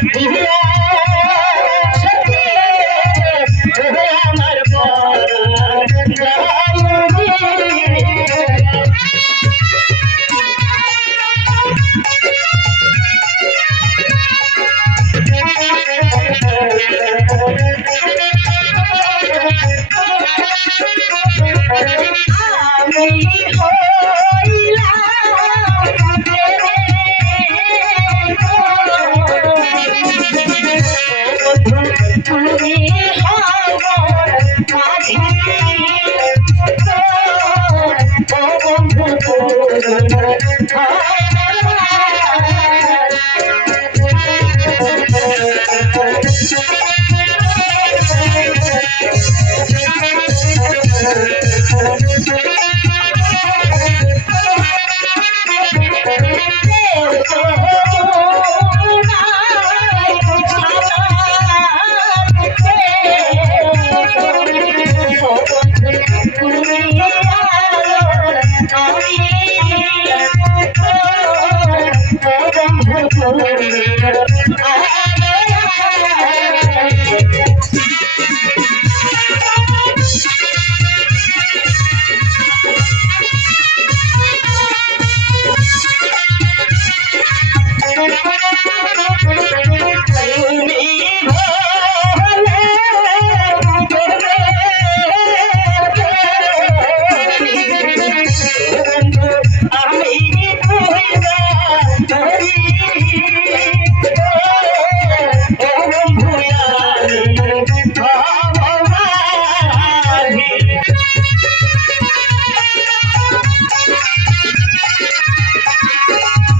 Do I'm gonna let Yeah!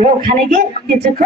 আমরা ওখানে গিয়ে কিছুক্ষণ